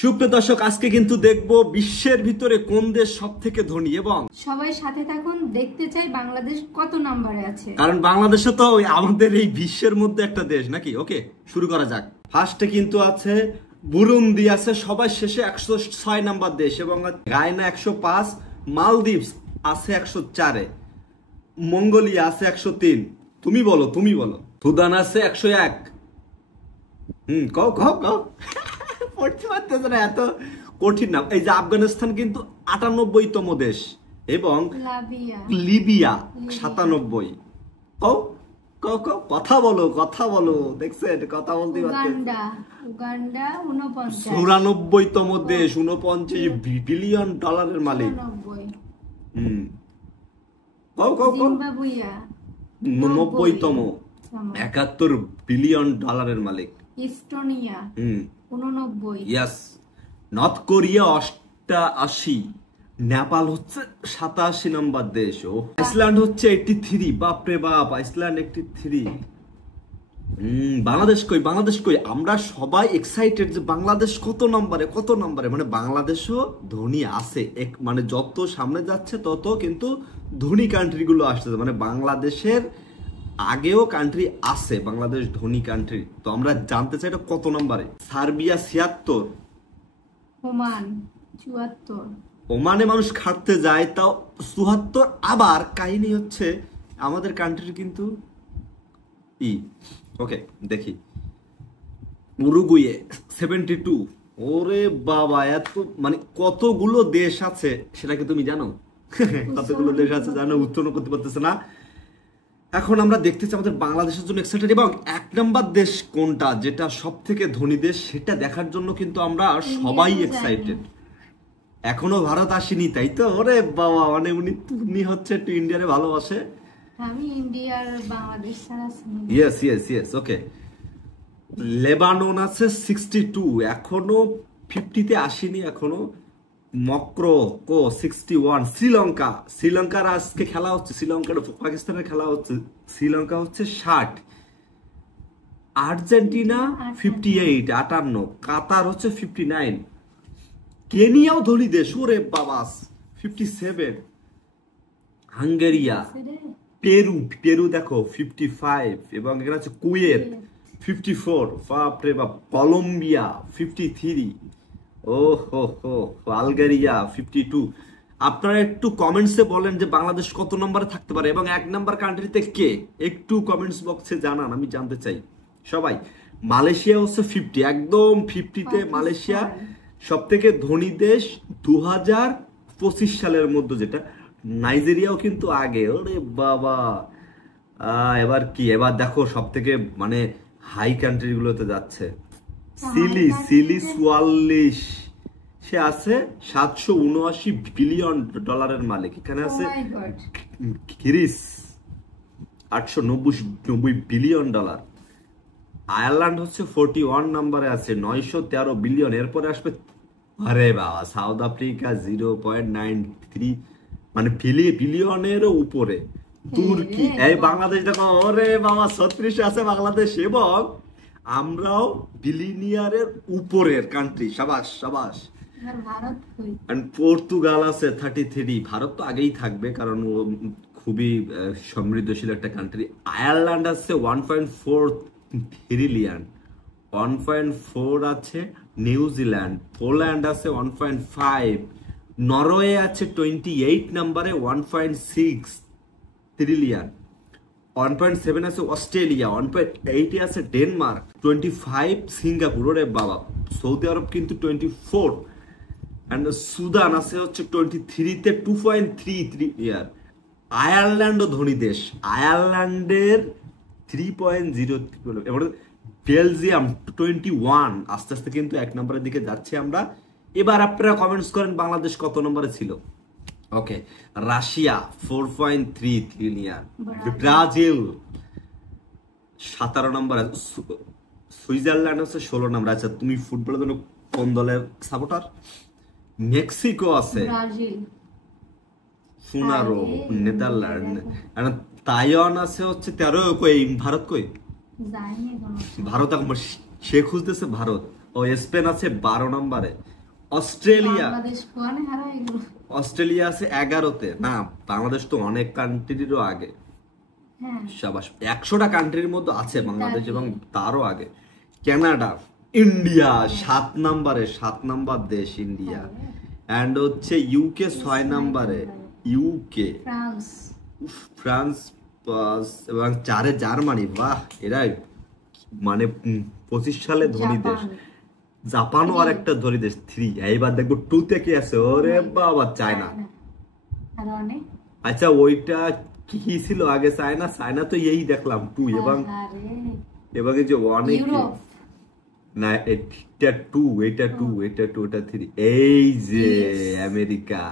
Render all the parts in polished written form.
সুপ্রিয় দর্শক, আজকে কিন্তু দেখবো বিশ্বের ভিতরে কোন দেশ সব থেকে ধনী, এবং সবাই সাথে থাকুন, দেখতে চাই বাংলাদেশ কত নম্বরে আছে। কারণ বাংলাদেশও তো আমাদের এই বিশ্বের মধ্যে একটা দেশ নাকি। ওকে, শুরু করা যাক। ফার্স্টে কিন্তু আছে বুরুন্দি, আছে সবার শেষে 106 নাম্বার দেশ, এবং গায়না 105, মালদ্বীপ আছে 104, মঙ্গোলিয়া আছে 103। তুমি বলো সুদান আছে 101। কও পড়তে পারতেছ না, এত কঠিন না। এই যে আফগানিস্তান কিন্তু 98তম দেশ, এবং লিবিয়া 97। কও কথা বলো দেখছেন, কথা বলতে পারছেন। উগান্ডা 94তম দেশ, 49 বিলিয়ন ডলারের মালিক। জিম্বাবুয়ে 90তম, 71 বিলিয়ন ডলারের মালিক। Estonia 89। Yes. North Korea 88, Nepal হচ্ছে 87 নম্বর দেশ। ও আইসল্যান্ড হচ্ছে 83। বাপরে বাপ, আইসল্যান্ড 83। বাংলাদেশ কই? আমরা সবাই এক্সাইটেড যে বাংলাদেশ কত নম্বরে, মানে বাংলাদেশও ধনী আছে। মানে যত সামনে যাচ্ছে তত কিন্তু ধনী কান্ট্রি গুলো আসছে, মানে বাংলাদেশের আগেও কান্ট্রি আছে, বাংলাদেশ ধনী কান্ট্রি। তো আমরা জানতে চাই এটা কত নম্বরে। Serbia 76, Oman 74। ওমানে মানুষ খাটতে যায়, তাও 74। আবার কাহিনী হচ্ছে আমাদের কান্ট্রির কিন্তু ওকে দেখি, উরুগুয়ে 72। ওরে বাবা, এত মানে কতগুলো দেশ আছে সেটা কি তুমি জানো? কতগুলো দেশ আছে জানো, উত্তর করতে পারতেছে না। এখন আমরা দেখতে চাই আমাদের বাংলাদেশের জন্য এক্সাইটেড, এবং 1 নম্বর দেশ কোনটা যেটা সব থেকে ধনী দেশ সেটা দেখার জন্য কিন্তু আমরা সবাই এক্সাইটেড। এখনো ভারত আসেনি, তাই তো? ওরে বাবা, মানে উনি হচ্ছে একটু ইন্ডিয়ারে ভালোবাসে। আমি ইন্ডিয়ার বাংলাদেশ ছাড়া শুনি। Yes okay. লেবানন আছে 62, এখনো 50-তে আসেনি এখনো। মক্রোকো 61। শ্রীলঙ্কার আজকে খেলা হচ্ছে, শ্রীলঙ্কার পাকিস্তানের খেলা হচ্ছে। শ্রীলঙ্কা হচ্ছে 60। আর্জেন্টিনা 58, 58। কাতার হচ্ছে 59। কেনিয়াও ধনী দেশ, ওরে বাবা 57। হাঙ্গেরিয়া, পেরু দেখো 55, এবং এখানে আছে কুয়েত 54। বাপরে বাপ। কলম্বিয়া 53। ও হো, আলগেরিয়া 52। আপনারা একটু কমেন্টসে বলেন যে বাংলাদেশ কত নম্বরে থাকতে পারে, এবং 1 নম্বর কান্ট্রিতে কে, একটু কমেন্টস বক্সে জানান, আমি জানতে চাই সবাই। মালয়েশিয়া হচ্ছে 50, একদম 50-তে মালয়েশিয়া সব থেকে ধনী দেশ 2025 সালের মধ্যে, যেটা। নাইজেরিয়াও কিন্তু আগে। ওরে বাবা, এবার দেখো সব থেকে মানে হাই কান্ট্রি গুলোতে যাচ্ছে। সিলি 44, সে আছে 779 বিলিয়ন ডলারের মালিক। এখানে আছে গ্রিস 890 বিলিয়ন ডলার। আয়ারল্যান্ড হচ্ছে 41 নম্বরে আছে 913 বিলিয়ন। এরপরে আসবে, আরে বাবা, সাউথ আফ্রিকা 0.93, মানে বিলিয়নেরও উপরে। তুর্কি, এই বাংলাদেশ দেখো, ওরে বাবা 36 আছে বাংলাদেশ, এবং আমরাও বিলিয়নিয়ারের উপরের কান্ট্রি। সাবাস। পর্তুগাল আছে 33। ভারত তো আগেই থাকবে, কারণ ও খুবই সমৃদ্ধশীল একটা কান্ট্রি। আয়ারল্যান্ড আছে 1.4 ট্রিলিয়ন, 1.4 আছে নিউজিল্যান্ড। পোল্যান্ড আছে 1.5। নরওয়ে আছে 28 নম্বরে 1.6 ট্রিলিয়ন। 1.7 আছে অস্ট্রেলিয়া, 1.8 আছে ডেনমার্ক, 25 সিঙ্গাপুর। ওরে বাবা, সৌদি আরব কিন্তু 24। এন্ড সুদান আছে হচ্ছে 23-তে 2.3 ট্রিলিয়ন। আয়ারল্যান্ডও ধনী দেশ, আয়ারল্যান্ডের 3.0। এবার বেলজিয়াম 21। আস্তে আস্তে কিন্তু 1 নম্বরের দিকে যাচ্ছে আমরা। এবার আপনারা কমেন্টস করেন বাংলাদেশ কত নম্বরে ছিল। ওকে, রাশিয়া 4.3 ট্রিলিয়ন। ব্রাজিল 17 নম্বর। সুইজারল্যান্ড হচ্ছে 16 নম্বর। আচ্ছা, তুমি ফুটবলের জন্য কোন দলের সাপোর্টার? মেক্সিকো আছে 15, নেদারল্যান্ড। তাইওয়ান আছে হচ্ছে 13। কই ভারত? কই ভারত? এখন সে খুঁজতেছে ভারত। ও স্পেন আছে 12 নম্বরে। অস্ট্রেলিয়া বাংলাদেশ কোয়ানে হারায় এগুলো। অস্ট্রেলিয়া আছে 11তে। না, বাংলাদেশ তো অনেক কান্ট্রিরও আগে। হ্যাঁ সাবাস, 100টা কান্ট্রির মধ্যে আছে বাংলাদেশ এবং তারও আগে। কানাডা, ইন্ডিয়া 7 নম্বরে, 7 নম্বর দেশ ইন্ডিয়া। এন্ড হচ্ছে ইউকে 6 নম্বরে, ইউকে। ফ্রান্স ফ্রান্স এবং 4-এ জার্মানি। বাহ, এরা মানে 25 সালে ধনী দেশ। জাপানও আর একটা ধনী দেশ 3। এইবার দেখবো 2-তে কি আছে। ওরে বাবা, চায়না। আর অনেক আচ্ছা, ওইটা কি ছিল আগে? চায়না। চায়না তো এই দেখলাম 2 এবং এই যে 1 ইউরোপ না, এটা 2, এটা 2, এটা 2, এটা 3। এই যে America,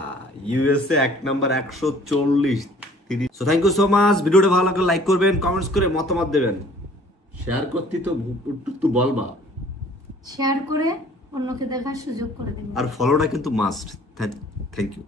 USA 1 number 140। So thank you so much. ভিডিওটা ভালো লাগলে লাইক করবেন, কমেন্টস করে মতামত দেবেন, শেয়ার করতে তো বলবা, শেয়ার করে অন্যকে দেখার সুযোগ করে দিন। আর ফলোটা কিন্তু মাস্ট। Thank you.